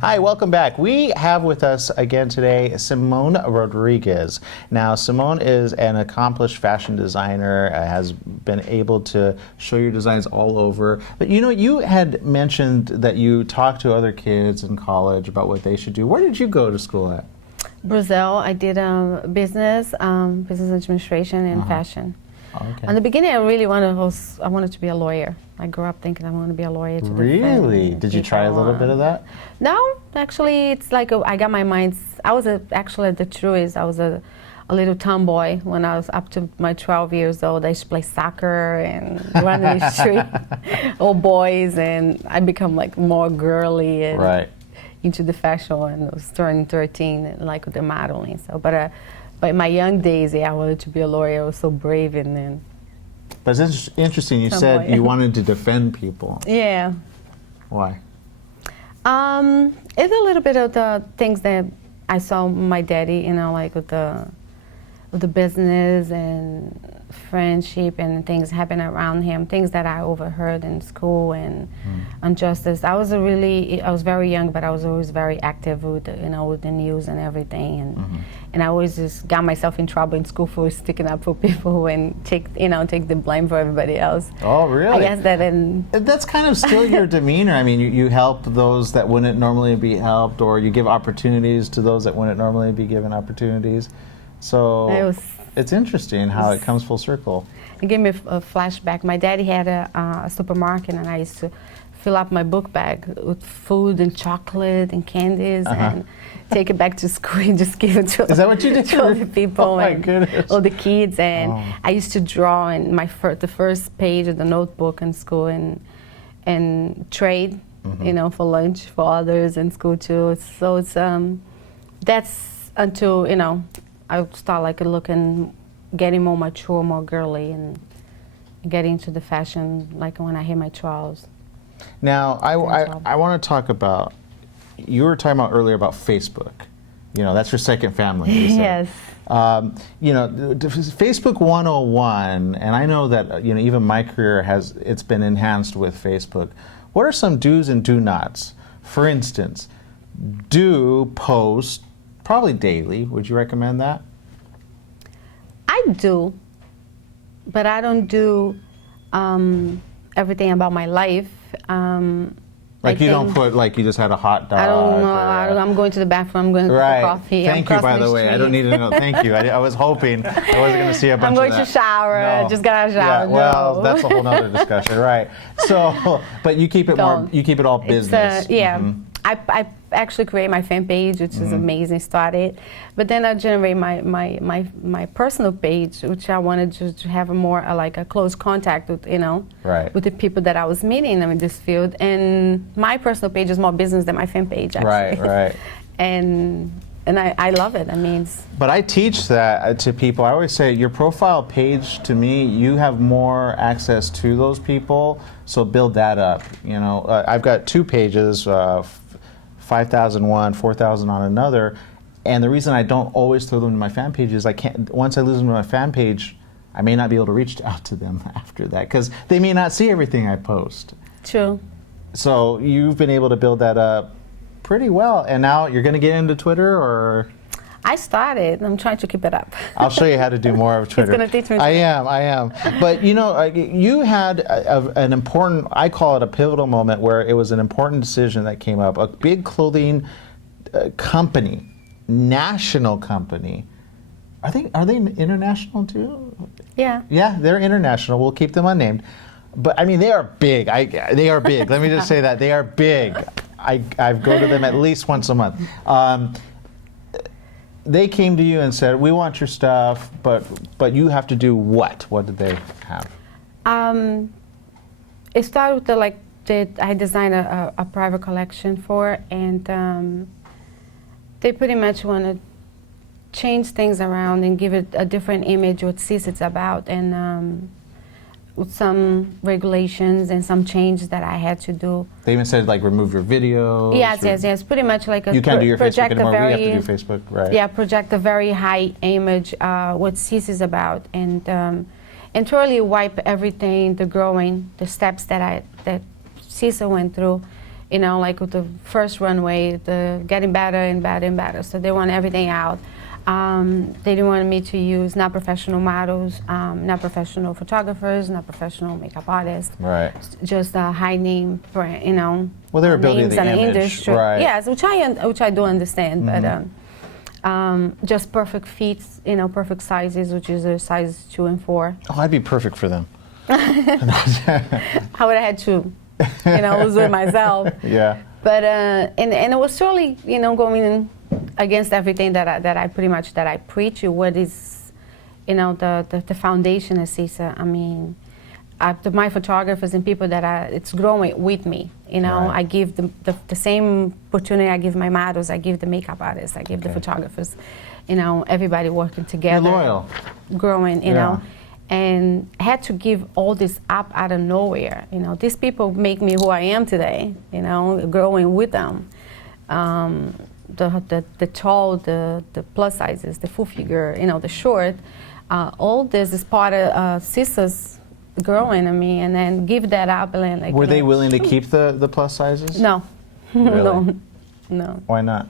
Hi, welcome back. We have with us again today Simone Rodrigues. Now, Simone is an accomplished fashion designer, has been able to show your designs all over. But you know, you had mentioned that you talked to other kids in college about what they should do. Where did you go to school at? Brazil. I did business administration and fashion. Okay. In the beginning, I really wanted to be a lawyer. I grew up thinking I wanted to be a lawyer. Really? Did you try a little bit of that? No, actually, it's like I got my mind. I was actually the truest. I was a little tomboy when I was up to my 12 years old. I used to play soccer and run in the street, all boys, and I become like more girly and into the fashion when I was turning 13, and like with the modeling. So, but in my young days, yeah, I wanted to be a lawyer. I was so brave and then. But it's interesting. You said you wanted to defend people. Yeah. Why? It's a little bit of the things that I saw my daddy, you know, like with the business and friendship and things happening around him, things that I overheard in school and injustice. I was very young, but I was always very active with with the news and everything, and I always just got myself in trouble in school for sticking up for people and take the blame for everybody else. Oh, really? I guess that's kind of still your demeanor. I mean, you help those that wouldn't normally be helped, or you give opportunities to those that wouldn't normally be given opportunities. So it's interesting how it comes full circle. It gave me a flashback. My daddy had a supermarket, and I used to fill up my book bag with food and chocolate and candies and take it back to school and just give it to Is that what you did? to all the people Oh my and goodness. all the kids. And I used to draw in the first page of the notebook in school and trade, for lunch for others in school too. So it's that's until I start getting more mature, more girly, and getting into the fashion like when I hit my 12s. Now, I want to talk about, you were talking about earlier about Facebook. That's your second family. Yes. Facebook 101, and I know that even my career it's been enhanced with Facebook. What are some do's and do nots? For instance, do post probably daily. Would you recommend that? I do, but I don't do everything about my life. Like you don't put like you just had a hot dog. I don't know. I'm going to the bathroom. I'm going for coffee. Thank you, by the way. I don't need to know. Thank you. I was hoping I wasn't going to see a bunch of that. I'm going to shower. No. Just got out of shower. Yeah, well, that's a whole nother discussion, right? So, but you keep it You keep it all business. I actually create my fan page, which is amazing. Started, but then I generate my personal page, which I wanted to have a more like a close contact with with the people that I was meeting in this field. And my personal page is more business than my fan page, actually. Right. and I love it. I mean, but I teach that to people. I always say your profile page, to me, you have more access to those people, so build that up. I've got two pages. 5,000 one, 4,000 on another, and the reason I don't always throw them to my fan page is I can't. Once I lose them to my fan page, I may not be able to reach out to them after that because they may not see everything I post. True. So you've been able to build that up pretty well, and now you're going to get into Twitter, or? I started. I'm trying to keep it up. I'll show you how to do more of Twitter. It's going to teach me. I am. But you had an important, I call it a pivotal moment, where it was an important decision that came up. A big clothing company, national company. Are they international too? Yeah. Yeah, they're international. We'll keep them unnamed. But I mean, they are big. They are big. Let me just say that they are big. I go to them at least once a month. They came to you and said, "We want your stuff, but you have to do what?" What did they have? It started with I designed a private collection for, and they pretty much want to change things around and give it a different image what Sisa is about, and with some regulations and some changes that I had to do. They even said remove your videos. Yes. Pretty much like a you can't do your Facebook anymore. We have to do Facebook, right? Yeah, project a very high image what Sisa is about, and totally wipe everything, the growing, the steps that Sisa went through, you know, like with the first runway, the getting better and better and better. So they want everything out. They didn't want me to use not professional models, not professional photographers, not professional makeup artists. Right. Just high name brand, you know. Well, they were building names the and image, industry. right. Yes, which I do understand, but just perfect fits, you know, perfect sizes, which is a size 2 and 4. Oh, I'd be perfect for them. I would have had to, you know, lose it myself. Yeah. But and it was surely, you know, going against everything that I pretty much that I preach. What is, you know, the foundation of Sisa. I mean, my photographers and people that it's growing with me. You know, Right. I give the same opportunity I give my models. I give the makeup artists. I give the photographers. You know, everybody working together. You're loyal. Growing. You Yeah. know. And I had to give all this up out of nowhere. You know, these people make me who I am today. You know, growing with them, the tall, the plus sizes, the full figure, you know, the short. All this is part of Sisa's growing. I mean, and then give that up and like. Were you they know, willing to keep the plus sizes? No, Really? no. Why not?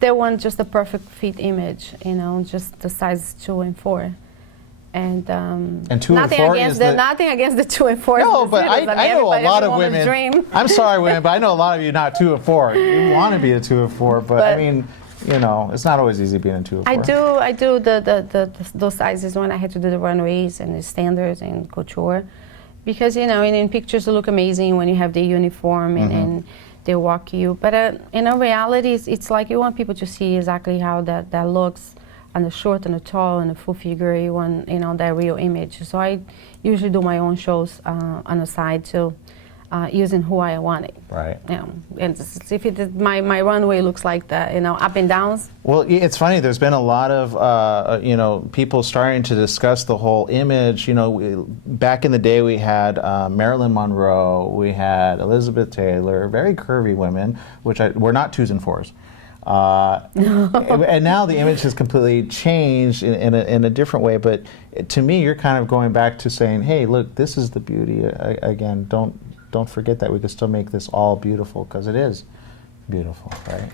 They want just a perfect fit image. You know, just the size 2 and 4. And 2 and nothing 4 against is the the- nothing against the 2 and 4. No, but I know a lot of women. Dream. I'm sorry, women, but I know a lot of you not 2 and 4. You want to be a 2 and 4, but I But- mean, you know, it's not always easy being a 2 and 4. I do those sizes when I had to do the runways and the standards and couture, because you know, in pictures they look amazing when you have the uniform and they walk you. But in reality, it's like you want people to see exactly how that looks. And the short and the tall and the full figure, you want, you know, that real image. So I usually do my own shows on the side too, using who I want it. Right. You know, and if my runway looks like that, you know, up and downs. Well, it's funny. There's been a lot of you know, people starting to discuss the whole image. You know, back in the day we had Marilyn Monroe, we had Elizabeth Taylor, very curvy women, which were not 2s and 4s. And now the image has completely changed in a different way. But to me, you're kind of going back to saying, "Hey, look, this is the beauty." Again, don't forget that we can still make this all beautiful, because it is beautiful, right?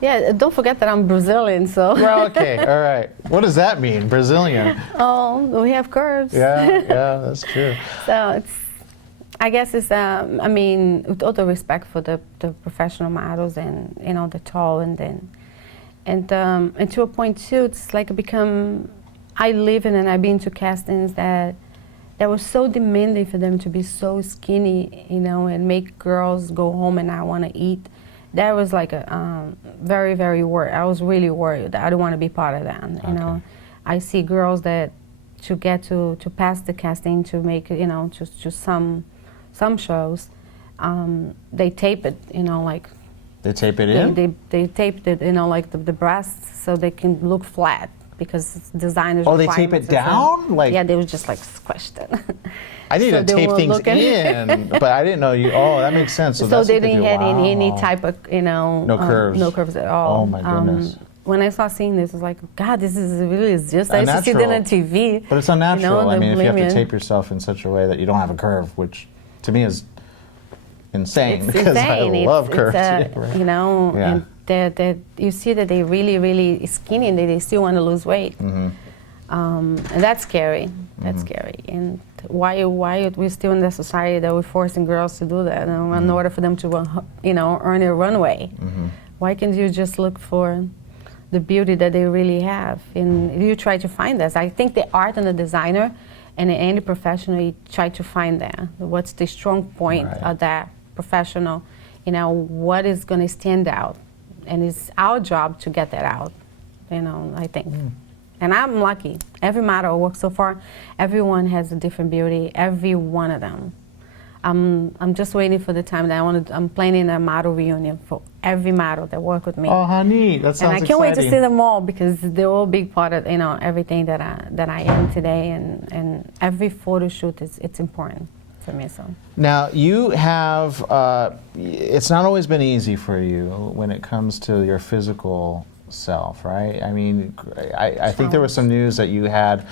Yeah, don't forget that I'm Brazilian, so. Well, okay, all right. What does that mean, Brazilian? Oh, we have curves. Yeah, that's true. So it's, I guess it's, I mean, with all the respect for the professional models and, you know, the tall and to a point too, it's like I live in and I've been to castings that was so demanding for them to be so skinny, you know, and make girls go home and not want to eat. That was like a very, very worried. I was really worried. I don't want to be part of that, you know. I see girls that to get to pass the casting, to make, you know, just some shows, they tape it, you know, like. They tape it in? They taped it, you know, like the breasts, so they can look flat, because designers. Oh, they tape it down? Like, yeah, they was just like squished it. I need So to they tape were things looking- in, but I didn't know you. Oh, that makes sense. So, So that's they what didn't do. have any Wow. type of, you know, No curves. no curves at all. Oh my goodness. When I started seeing this, I was like, God, this is really just. I used to see that on TV. But it's unnatural. You know, I mean, if you have to bulimia. tape yourself in such a way that you don't have a curve, which to me is insane, It's because insane. I love curves. It's, Right. you know, Yeah. and you see that they really, really skinny and they still want to lose weight. And that's scary. That's scary. And why we're still in the society that we're forcing girls to do that in order for them to, you know, earn a runway? Why can't you just look for the beauty that they really have? And you try to find that. I think the art and the designer and any professional, you try to find that. What's the strong point Right. of that professional? You know, what is going to stand out? And it's our job to get that out, you know, I think. And I'm lucky. Every model I worked so far, everyone has a different beauty, every one of them. I'm just waiting for the time that I'm planning a model reunion for every model that worked with me. Oh, how neat. That sounds And I can't wait to exciting. see them all, because they're all a big part of, you know, everything that I am today, and every photo shoot it's important for me. So Now, you have, it's not always been easy for you when it comes to your physical self, right? I mean, I think there was some news that you had,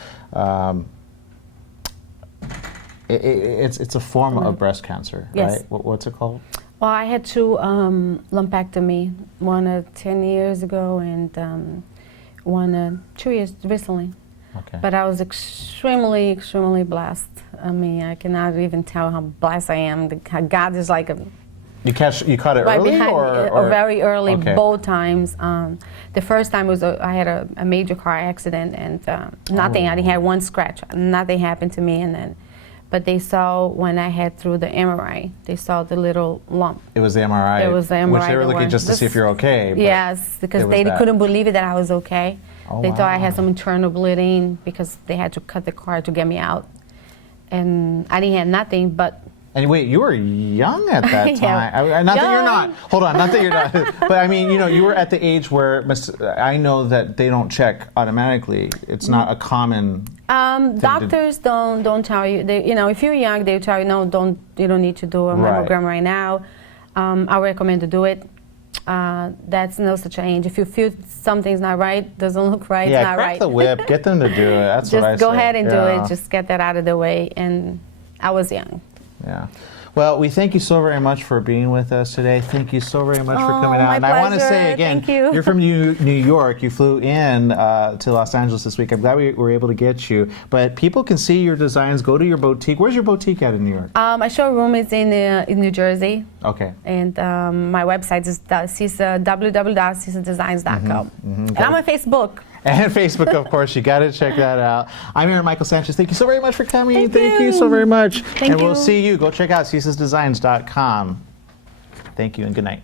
it's a form of breast cancer, Yes. right? What's it called? Well, I had two lumpectomy, one 10 years ago and one 2 years recently. Okay. But I was extremely, extremely blessed. I mean, I cannot even tell how blessed I am. God is like a You caught it right early behind me, or very early, okay. both times. The first time was I had a major car accident and nothing. I didn't have one scratch. Nothing happened to me, and then, but they saw when I had through the MRI, they saw the little lump. It was the MRI. It was the MRI. Which they were looking just to see if you're okay. But yes, because they that. couldn't believe it that I was okay. Oh, they wow. thought I had some internal bleeding because they had to cut the car to get me out, and I didn't have nothing but. And wait, you were young at that time. Yeah. Not that you're not. Hold on, not that you're not. But I mean, you were at the age where I know that they don't check automatically. It's not a common. Doctors don't tell you. If you're young, they tell you no, you don't need to do a mammogram right now. I recommend to do it. That's no such age. If you feel something's not right, doesn't look right, it's not crack right. the whip, get them to do it. That's what I say. Just go ahead and do it. Just get that out of the way. And I was young. Yeah. Well, we thank you so very much for being with us today. Thank you so very much for coming out. My And I want to pleasure. say again, Thank you. You're from New York. You flew in to Los Angeles this week. I'm glad we were able to get you. But people can see your designs. Go to your boutique. Where's your boutique at in New York? My showroom is in New Jersey. Okay. And my website is Sisa, www.sisadesigns.com. And I'm on Facebook. And Facebook, of course. You got to check that out. I'm Aaron Michael Sanchez. Thank you so very much for coming. Thank you you so very much. Thank and you. we'll see you. Go check out sisasdesigns.com. Thank you and good night.